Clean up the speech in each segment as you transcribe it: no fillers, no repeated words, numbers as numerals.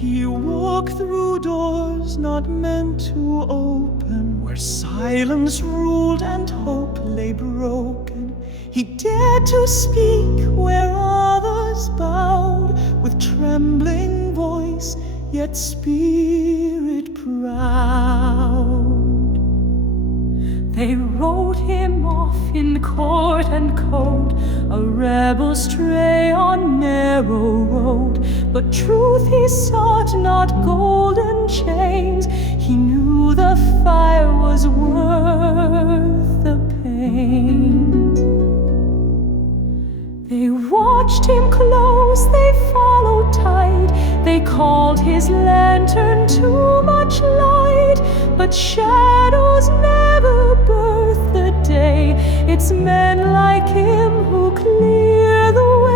He walked through doors not meant to open, where silence ruled and hope lay broken. He dared to speak where others bowed, with trembling voice, yet spirit proud. They wrote him off in court and code, a rebel stray on narrow road. But truth he sought, not golden chains. He knew the fire was worth the pain. They watched him close, they followed tight. They called his lantern too much light. But shadows never birth the day. It's men like him who clear the way.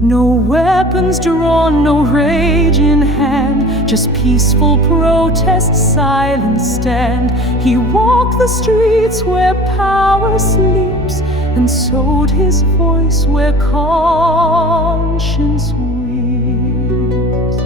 No weapons drawn, no rage in hand, just peaceful protest, silent stand. He walked the streets where power sleeps, and sowed his voice where conscience weeps.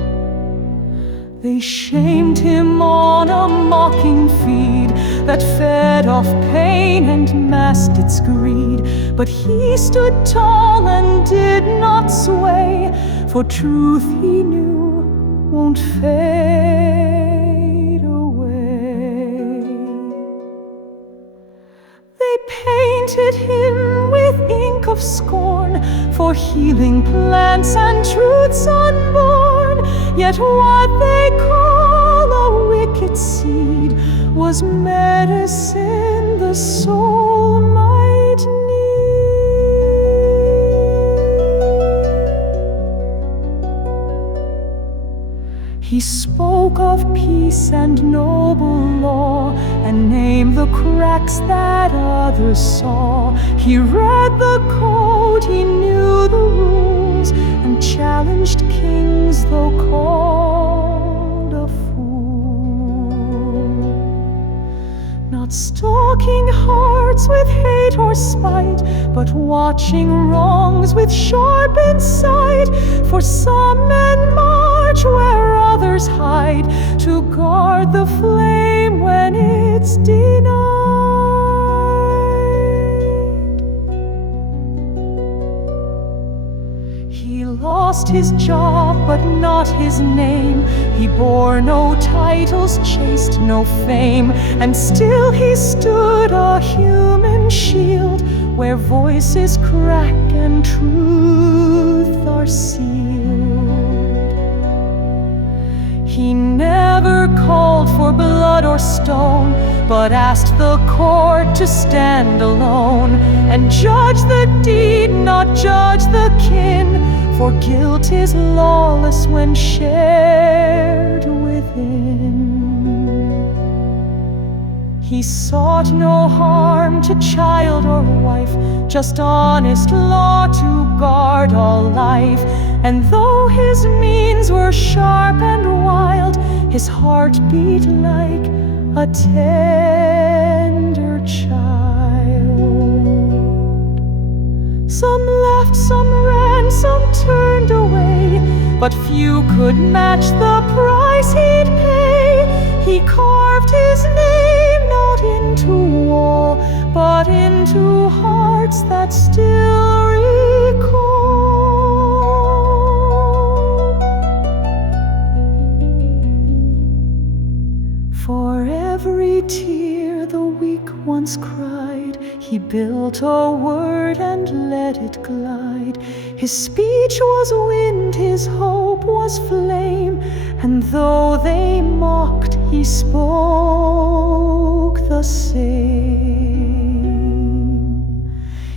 They shamed him on a mocking feed that fed off pain and masked its greed. But he stood tall and did not sway, for truth he knew won't fade away. They painted him with ink of scorn for healing plants and truths unborn. Yet what they call a wicked seed was medicine the soul might need. He spoke of peace and noble law, and named the cracks that others saw. He read the code, he knew the rules, and challenged kings though called a fool. Not stalking hearts with hate or spite, but watching wrongs with sharp insight. For some men march where others hide, to guard the flame when it's denied. He lost his job, but not his name. He bore no titles, chased no fame, and still he stood a human shield, where voices crack and truth are sealed. He never called for blood or stone, but asked the court to stand alone and judge the deed, not judge the kin. For guilt is lawless when shared within. He sought no harm to child or wife, just honest law to guard all life. And though his means were sharp and wild, his heart beat like a tender child. Some laughed, some ran, some turned away, but few could match the price he'd pay. He carved his name not into wall, but into hearts that still recall. For every tear the weak once cried, he built a word and let it glide. His speech was wind, his hope was flame, and though they mocked, he spoke the same.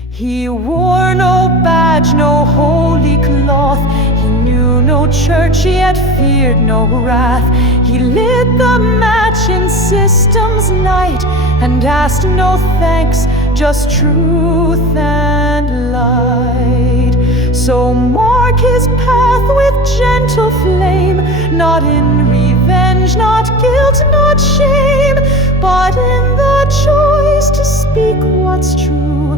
He wore no badge, no holy cloth. He knew no church, yet feared no wrath. He lit the match in system's night, and asked no thanks, just truth and light. So mark his path with gentle flame, not in revenge, not guilt, not shame, but in the choice to speak what's true,